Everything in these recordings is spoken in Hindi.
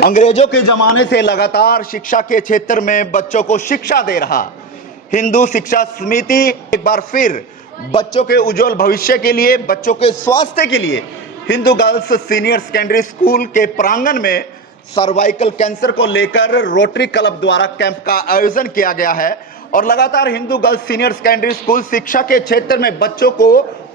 अंग्रेजों के जमाने से लगातार शिक्षा के क्षेत्र में बच्चों को शिक्षा दे रहा हिंदू शिक्षा समिति एक बार फिर बच्चों के उज्जवल भविष्य के लिए, बच्चों के स्वास्थ्य के लिए Hindu girls senior secondary school के प्रांगण में सर्वाइकल कैंसर को लेकर रोटरी क्लब द्वारा कैंप का आयोजन किया गया है। और लगातार Hindu girls senior secondary school शिक्षा के क्षेत्र में बच्चों को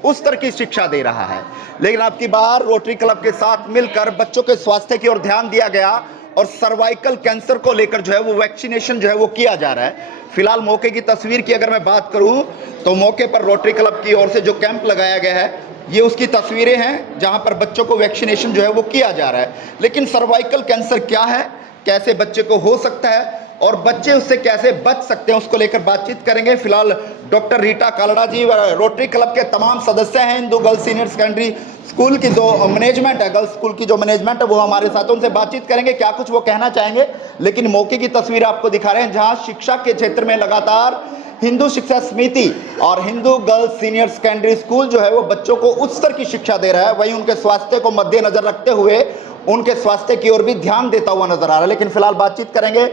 उस तरह की शिक्षा दे रहा है, लेकिन अब की बार रोटरी क्लब के साथ मिलकर बच्चों के स्वास्थ्य की ओर ध्यान दिया गया और सर्वाइकल कैंसर को लेकर जो है वो वैक्सीनेशन जो है वो किया जा रहा है। फिलहाल मौके की तस्वीर की अगर मैं बात करूं तो मौके पर रोटरी क्लब की ओर से जो कैंप लगाया गया है ये उसकी तस्वीरें हैं जहां पर बच्चों को वैक्सीनेशन जो है वो किया जा रहा है। लेकिन सर्वाइकल कैंसर क्या है, कैसे बच्चे को हो सकता है और बच्चे उससे कैसे बच सकते हैं, उसको लेकर बातचीत करेंगे। फिलहाल डॉक्टर रीटा कालड़ा जी रोटरी क्लब के तमाम सदस्य हैं, Hindu girls senior secondary school की जो मैनेजमेंट है, गर्ल्स स्कूल की जो मैनेजमेंट है वो हमारे साथ, उनसे बातचीत करेंगे क्या कुछ वो कहना चाहेंगे। लेकिन मौके की तस्वीर आपको दिखा रहे हैं जहां शिक्षा के क्षेत्र में लगातार हिंदू शिक्षा समिति और Hindu girls senior secondary school जो है वो बच्चों को उच्च स्तर की शिक्षा दे रहा है, वहीं उनके स्वास्थ्य को मद्देनजर रखते हुए उनके स्वास्थ्य की ओर भी ध्यान देता हुआ नजर आ रहा है। लेकिन फिलहाल बातचीत करेंगे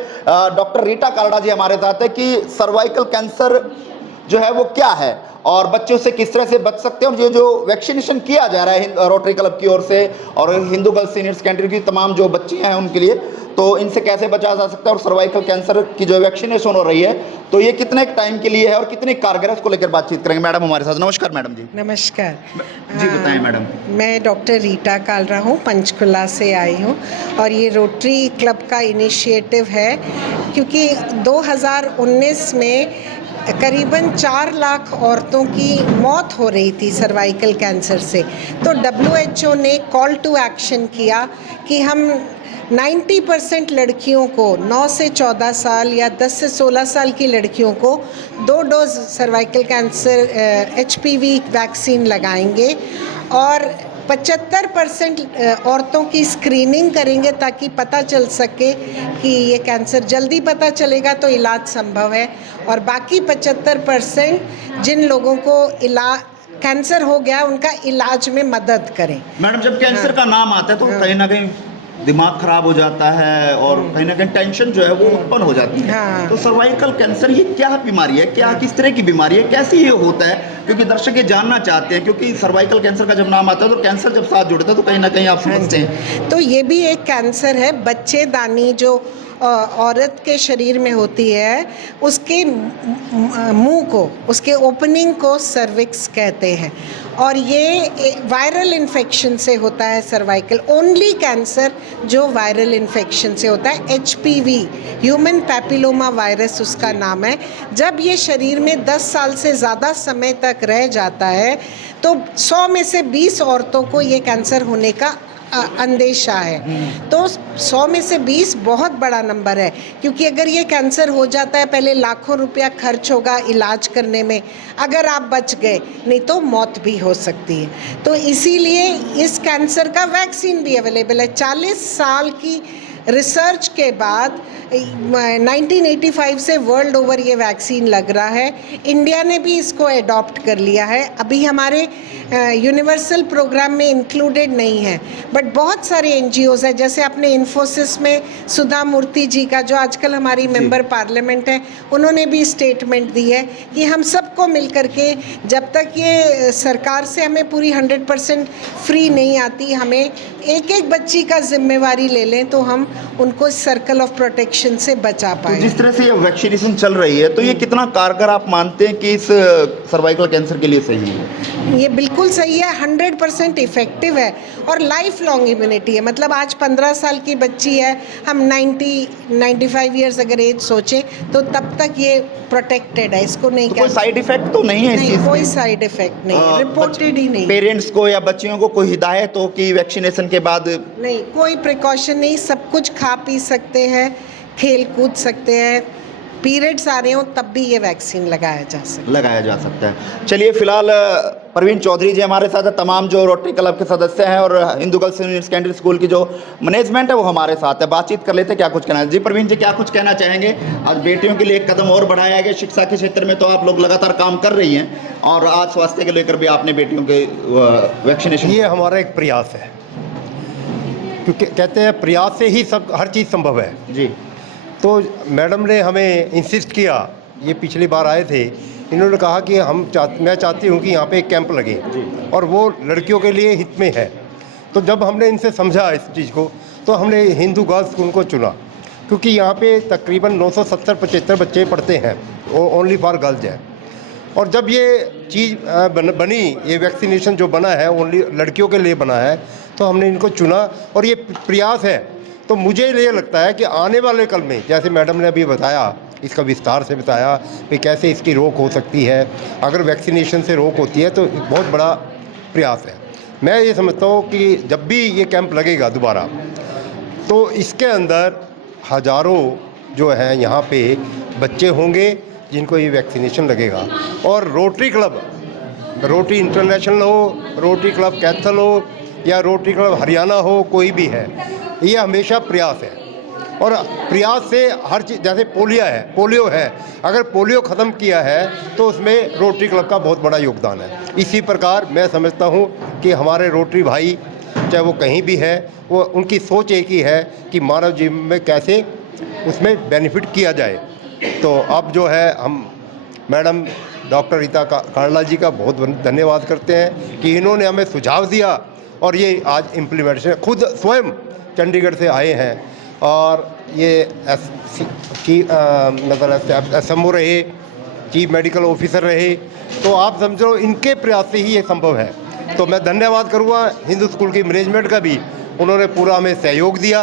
डॉक्टर रीटा कालड़ा जी हमारे साथ है कि सर्वाइकल कैंसर जो है वो क्या है और बच्चे उससे किस तरह से बच सकते हैं, और ये जो वैक्सीनेशन किया जा रहा है रोटरी क्लब की ओर से और हिंदू गर्ल्स सीनियर सेकेंडरी की तमाम जो बच्चियां हैं उनके लिए, तो इनसे कैसे बचा जा सकता है और सर्वाइकल कैंसर की जो वैक्सीनेशन हो रही है तो ये कितने टाइम के लिए है और कितनी कारगर है, उसको लेकर बातचीत करेंगे। मैडम हमारे साथ, नमस्कार मैडम जी। नमस्कार जी बताएं मैडम। मैं डॉक्टर रीटा कालरा हूँ, पंचकुला से आई हूँ और ये रोटरी क्लब का इनिशिएटिव है क्योंकि 2019 में करीबन 4 लाख औरतों की मौत हो रही थी सर्वाइकल कैंसर से। तो WHO ने कॉल टू एक्शन किया कि हम 90% लड़कियों को 9 से 14 साल या 10 से 16 साल की लड़कियों को 2 dose cervical cancer HPV vaccine लगाएंगे और 75% औरतों की स्क्रीनिंग करेंगे ताकि पता चल सके कि ये कैंसर जल्दी पता चलेगा तो इलाज संभव है, और बाकी 75% जिन लोगों को कैंसर हो गया उनका इलाज में मदद करें। मैडम जब कैंसर का नाम आता है तो कहीं ना कहीं दिमाग खराब हो जाता है और कहीं ना कहीं टेंशन जो है वो उत्पन्न हो जाती है। तो सर्वाइकल कैंसर ये क्या बीमारी है, क्या किस तरह की बीमारी है, कैसे ये होता है, क्योंकि दर्शक ये जानना चाहते हैं। क्योंकि सर्वाइकल कैंसर का जब नाम आता है तो कैंसर जब साथ जुड़ता है तो कहीं ना कहीं आप समझते हैं। तो ये भी एक कैंसर है, बच्चेदानी जो औरत के शरीर में होती है उसके मुंह को, उसके ओपनिंग को सर्विक्स कहते हैं, और ये वायरल इन्फेक्शन से होता है। सर्वाइकल ओनली कैंसर जो वायरल इन्फेक्शन से होता है, HPV ह्यूमन पैपिलोमा वायरस उसका नाम है। जब ये शरीर में 10 साल से ज़्यादा समय तक रह जाता है तो 100 में से 20 औरतों को ये कैंसर होने का अंदेशा है। तो 100 में से 20 बहुत बड़ा नंबर है, क्योंकि अगर ये कैंसर हो जाता है पहले लाखों रुपया खर्च होगा इलाज करने में, अगर आप बच गए, नहीं तो मौत भी हो सकती है। तो इसीलिए इस कैंसर का वैक्सीन भी अवेलेबल है। 40 साल की रिसर्च के बाद 1985 से वर्ल्ड ओवर ये वैक्सीन लग रहा है। इंडिया ने भी इसको अडॉप्ट कर लिया है, अभी हमारे यूनिवर्सल प्रोग्राम में इंक्लूडेड नहीं है, बट बहुत सारे NGOs हैं, जैसे आपने इन्फोसिस में सुधा मूर्ति जी का, जो आजकल हमारी मेंबर पार्लियामेंट है, उन्होंने भी स्टेटमेंट दी है कि हम सबको मिल करके, जब तक ये सरकार से हमें पूरी 100% फ्री नहीं आती, हमें एक बच्ची का जिम्मेवारी ले लें तो हम उनको सर्कल ऑफ प्रोटेक्शन से बचा पाए। तो जिस तरह से ये वैक्सीनेशन चल रही है तो ये कितना कारगर आप मानते हैं कि इस सर्वाइकल कैंसर के लिए सही है? ये बिल्कुल सही है, 100% इफ़ेक्टिव है और लाइफ लॉन्ग इम्यूनिटी है। मतलब आज 15 साल की बच्ची है, हम 95 ईयर्स अगर एज सोचें तो तब तक ये प्रोटेक्टेड है, इसको नहीं। तो कोई साइड इफेक्ट तो नहीं है इस चीज़? कोई साइड इफेक्ट नहीं, रिपोर्टेड ही नहीं। पेरेंट्स को या बच्चियों को कोई हिदायत हो कि वैक्सीनेशन के बाद? नहीं, कोई प्रिकॉशन नहीं, सब कुछ खा पी सकते हैं, खेल कूद सकते हैं, पीरियड्स आ रहे हो तब भी ये वैक्सीन लगाया जा सकता है। चलिए फिलहाल प्रवीण चौधरी जी हमारे साथ है, तमाम जो रोटरी क्लब के सदस्य हैं और Hindu girls senior secondary school की जो मैनेजमेंट है वो हमारे साथ है। बातचीत कर लेते हैं, क्या कुछ कहना है। जी प्रवीण जी, क्या कुछ कहना चाहेंगे? आज बेटियों के लिए एक कदम और बढ़ाया गया, शिक्षा के क्षेत्र में तो आप लोग लगातार काम कर रही हैं और आज स्वास्थ्य के लेकर भी आपने बेटियों के वैक्सीनेशन। ये हमारा एक प्रयास है क्योंकि कहते हैं प्रयास से ही सब हर चीज़ संभव है। जी तो मैडम ने हमें इंसिस्ट किया, ये पिछली बार आए थे, इन्होंने कहा कि मैं चाहती हूँ कि यहाँ पे एक कैंप लगे और वो लड़कियों के लिए हित में है। तो जब हमने इनसे समझा इस चीज़ को, तो हमने हिंदू गर्ल्स स्कूल को चुना, क्योंकि यहाँ पे तकरीबन 970-75 बच्चे पढ़ते हैं, वो ओनली फॉर गर्ल्स है। और जब ये चीज़ बनी, ये वैक्सीनेशन जो बना है ओनली लड़कियों के लिए बना है, तो हमने इनको चुना और ये प्रयास है। तो मुझे ये लगता है कि आने वाले कल में, जैसे मैडम ने अभी बताया, इसका विस्तार से बताया कि कैसे इसकी रोक हो सकती है, अगर वैक्सीनेशन से रोक होती है तो बहुत बड़ा प्रयास है। मैं ये समझता हूँ कि जब भी ये कैंप लगेगा दोबारा, तो इसके अंदर हज़ारों जो है यहाँ पे बच्चे होंगे जिनको ये वैक्सीनेशन लगेगा। और रोटरी क्लब, रोटरी इंटरनेशनल हो, रोटरी क्लब कैथल हो या रोटरी क्लब हरियाणा हो, कोई भी है, ये हमेशा प्रयास है। और प्रयास से हर चीज़, जैसे पोलियो है, अगर पोलियो ख़त्म किया है तो उसमें रोटरी क्लब का बहुत बड़ा योगदान है। इसी प्रकार मैं समझता हूँ कि हमारे रोटरी भाई, चाहे वो कहीं भी है, वो उनकी सोच एक ही है कि मानव जीवन में कैसे उसमें बेनिफिट किया जाए। तो अब जो है हम मैडम डॉक्टर रीता कांडला जी का बहुत धन्यवाद करते हैं कि इन्होंने हमें सुझाव दिया और ये आज इम्प्लीमेंटेशन, खुद स्वयं चंडीगढ़ से आए हैं और ये मतलब SMO रहे, चीफ मेडिकल ऑफिसर रहे, तो आप समझो इनके प्रयास से ही ये संभव है। तो मैं धन्यवाद करूँगा हिंदू स्कूल की मैनेजमेंट का भी, उन्होंने पूरा हमें सहयोग दिया,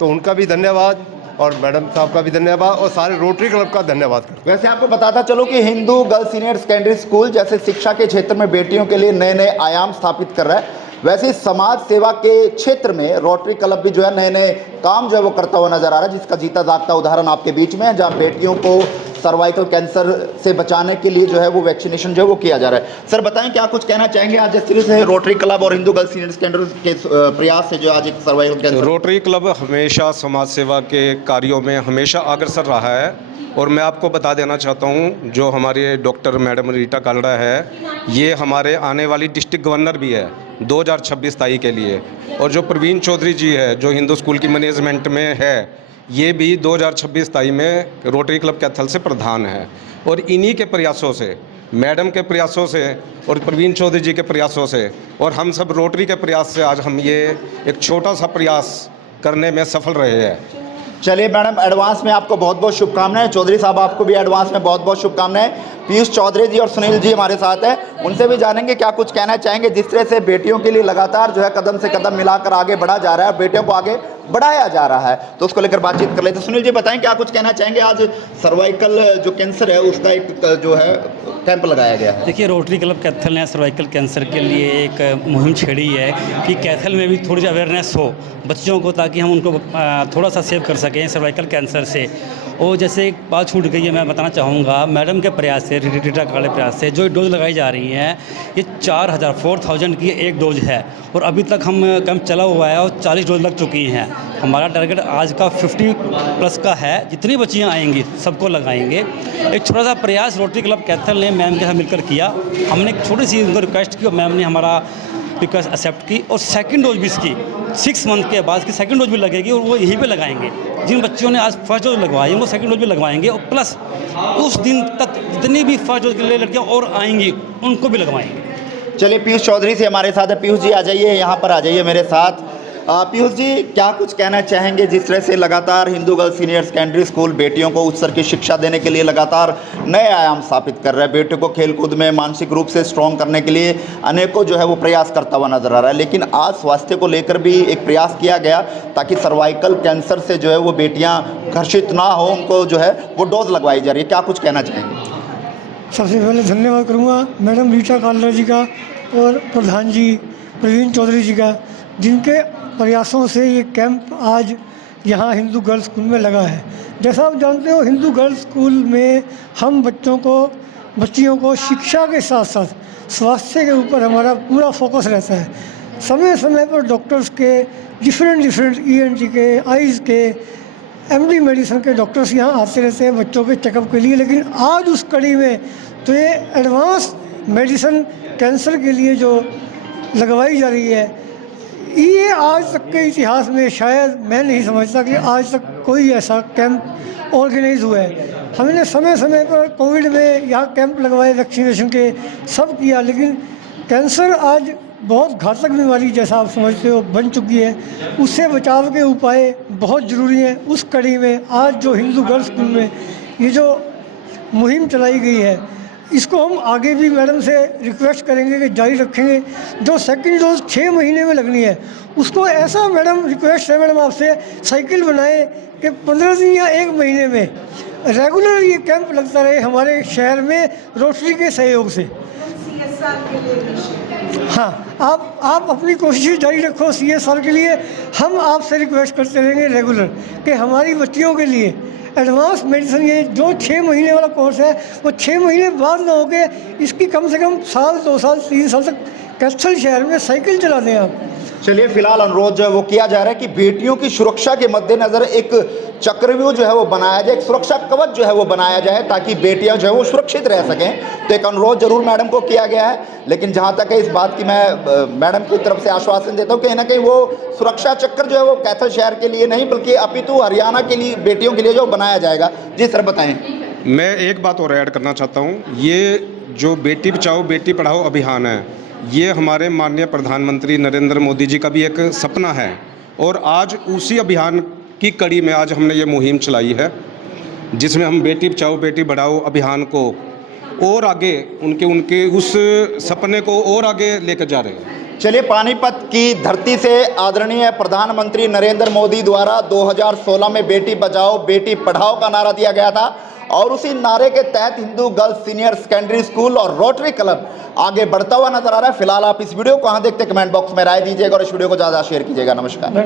तो उनका भी धन्यवाद और मैडम साहब का भी धन्यवाद और सारे रोटरी क्लब का धन्यवाद करता हूं। वैसे आपको बताता चलो कि Hindu girls senior secondary school जैसे शिक्षा के क्षेत्र में बेटियों के लिए नए नए आयाम स्थापित कर रहा है, वैसे समाज सेवा के क्षेत्र में रोटरी क्लब भी जो है नए नए काम जो है वो करता हुआ नजर आ रहा है, जिसका जीता जागता उदाहरण आपके बीच में है, जहां बेटियों को सर्वाइकल कैंसर से बचाने के लिए जो है वो वैक्सीनेशन जो है वो किया जा रहा है। सर बताएं, क्या कुछ कहना चाहेंगे आज जिस तरह से रोटरी क्लब और हिंदू गर्ल्स सीनियर सेकेंडरी के प्रयास से जो आज एक सर्वाइकल कैंसर। रोटरी क्लब हमेशा समाज सेवा के कार्यों में हमेशा अग्रसर रहा है और मैं आपको बता देना चाहता हूं, जो हमारे डॉक्टर मैडम रीता कांडला है, ये हमारे आने वाली डिस्ट्रिक्ट गवर्नर भी है 2026-27 के लिए। और जो प्रवीण चौधरी जी है, जो हिंदू स्कूल की मैनेजमेंट में है, ये भी 2026-27 में रोटरी क्लब कैथल से प्रधान है। और इन्हीं के प्रयासों से, मैडम के प्रयासों से और प्रवीण चौधरी जी के प्रयासों से और हम सब रोटरी के प्रयास से आज हम ये एक छोटा सा प्रयास करने में सफल रहे हैं। चलिए मैडम, एडवांस में आपको बहुत बहुत शुभकामनाएं। चौधरी साहब आपको भी एडवांस में बहुत बहुत शुभकामनाएं। पीयूष चौधरी जी और सुनील जी हमारे साथ हैं, उनसे भी जानेंगे क्या कुछ कहना चाहेंगे। जिस तरह से बेटियों के लिए लगातार जो है कदम से कदम मिलाकर आगे बढ़ा जा रहा है, बेटियों को आगे बढ़ाया जा रहा है, तो उसको लेकर बातचीत कर लेते हैं। सुनील जी बताएं, क्या कुछ कहना चाहेंगे। आज सर्वाइकल जो कैंसर है उसका एक जो है कैंप लगाया गया है। देखिए, रोटरी क्लब कैथल ने सर्वाइकल कैंसर के लिए एक मुहिम छेड़ी है कि कैथल में भी थोड़ी सी अवेयरनेस हो बच्चों को, ताकि हम उनको थोड़ा सा सेव कर सकें सर्वाइकल कैंसर से। और जैसे एक बात छूट गई है, मैं बताना चाहूँगा, मैडम के प्रयास से, रीटा कांडला प्रयास से जो डोज लगाई जा रही हैं, ये 4000 की एक डोज है और अभी तक हम कैंप चला हुआ है और 40 डोज लग चुकी हैं। हमारा टारगेट आज का 50+ का है, जितनी बच्चियाँ आएंगी सबको लगाएंगे। एक छोटा सा प्रयास रोटरी क्लब कैथल ने मैम के साथ मिलकर किया। हमने एक छोटी सी उनको रिक्वेस्ट की और मैम ने हमारा रिक्वेस्ट एक्सेप्ट की और सेकंड डोज भी इसकी 6 मंथ के बाद की सेकंड डोज भी लगेगी और वो यहीं पे लगाएंगे। जिन बच्चों ने आज फर्स्ट डोज लगवाई वो सेकंड डोज भी लगवाएंगे और प्लस उस दिन तक जितनी भी फर्स्ट डोज के लिए लड़कियाँ और आएंगी उनको भी लगवाएंगे। चलिए पीयूष चौधरी से हमारे साथ है। पीयूष जी आ जाइए, यहाँ पर आ जाइए मेरे साथ। पीयूष जी, क्या कुछ कहना चाहेंगे। जिस तरह से लगातार Hindu girls senior secondary school बेटियों को उच्च स्तर की शिक्षा देने के लिए लगातार नए आयाम स्थापित कर रहा है, बेटियों को खेलकूद में मानसिक रूप से स्ट्रॉन्ग करने के लिए अनेकों जो है वो प्रयास करता हुआ नजर आ रहा है, लेकिन आज स्वास्थ्य को लेकर भी एक प्रयास किया गया ताकि सर्वाइकल कैंसर से जो है वो बेटियाँ घर्षित ना हो, उनको जो है वो डोज लगवाई जा रही है। क्या कुछ कहना चाहेंगे। सबसे पहले धन्यवाद करूँगा मैडम रीटा कांडला जी का और प्रधान जी प्रवीण चौधरी जी का, जिनके प्रयासों से ये कैंप आज यहाँ हिंदू गर्ल्स स्कूल में लगा है। जैसा आप जानते हो, हिंदू गर्ल्स स्कूल में हम बच्चियों को शिक्षा के साथ साथ स्वास्थ्य के ऊपर हमारा पूरा फोकस रहता है। समय समय पर डॉक्टर्स के डिफरेंट ENT के, आइज़ के, MD मेडिसिन के डॉक्टर्स यहाँ आते रहते हैं बच्चों के चेकअप के लिए। लेकिन आज उस कड़ी में तो ये एडवांस मेडिसिन कैंसर के लिए जो लगवाई जा रही है, ये आज तक के इतिहास में शायद मैं नहीं समझता कि आज तक कोई ऐसा कैंप ऑर्गेनाइज हुआ है। हमने समय समय पर कोविड में यहाँ कैंप लगवाए वैक्सीनेशन के, सब किया, लेकिन कैंसर आज बहुत घातक बीमारी जैसा आप समझते हो बन चुकी है। उससे बचाव के उपाय बहुत ज़रूरी हैं। उस कड़ी में आज जो हिंदू गर्ल्स स्कूल में ये जो मुहिम चलाई गई है, इसको हम आगे भी मैडम से रिक्वेस्ट करेंगे कि जारी रखेंगे। जो सेकंड डोज 6 महीने में लगनी है, उसको ऐसा मैडम रिक्वेस्ट है मैडम आपसे, साइकिल बनाए कि 15 दिन या 1 महीने में रेगुलर ये कैंप लगता रहे हमारे शहर में रोटरी के सहयोग से। हाँ, आप अपनी कोशिश जारी रखो CSR के लिए। हम आपसे रिक्वेस्ट करते रहेंगे रेगुलर कि हमारी बच्चियों के लिए एडवांस मेडिसिन, ये जो 6 महीने वाला कोर्स है वो 6 महीने बाद ना होके इसकी कम से कम साल, 2 साल, 3 साल तक कैथल शहर में साइकिल चला दें आप। चलिए, फिलहाल अनुरोध जो है वो किया जा रहा है कि बेटियों की सुरक्षा के मद्देनजर एक चक्रव्यूह जो है वो बनाया जाए, एक सुरक्षा कवच जो है वो बनाया जाए, ताकि बेटियां जो है वो सुरक्षित रह सकें। तो एक अनुरोध जरूर मैडम को किया गया है, लेकिन जहां तक है इस बात की मैं मैडम की तरफ से आश्वासन देता हूं कि कहीं ना कहीं वो सुरक्षा चक्र जो है वो कैथल शहर के लिए नहीं बल्कि अपितु हरियाणा के लिए बेटियों के लिए जो बनाया जाएगा। जी सर, बताएं। मैं एक बात और ऐड करना चाहता हूँ। ये जो बेटी बचाओ बेटी पढ़ाओ अभियान है, ये हमारे माननीय प्रधानमंत्री नरेंद्र मोदी जी का भी एक सपना है, और आज उसी अभियान की कड़ी में आज हमने ये मुहिम चलाई है, जिसमें हम बेटी बचाओ बेटी पढ़ाओ अभियान को और आगे उनके उस सपने को और आगे लेकर जा रहे हैं। चलिए, पानीपत की धरती से आदरणीय प्रधानमंत्री नरेंद्र मोदी द्वारा 2016 में बेटी बचाओ बेटी पढ़ाओ का नारा दिया गया था, और उसी नारे के तहत Hindu girls senior secondary school और रोटरी क्लब आगे बढ़ता हुआ नजर आ रहा है। फिलहाल आप इस वीडियो को कहाँ देखते हैं, कमेंट बॉक्स में राय दीजिएगा और इस वीडियो को ज़्यादा शेयर कीजिएगा। नमस्कार।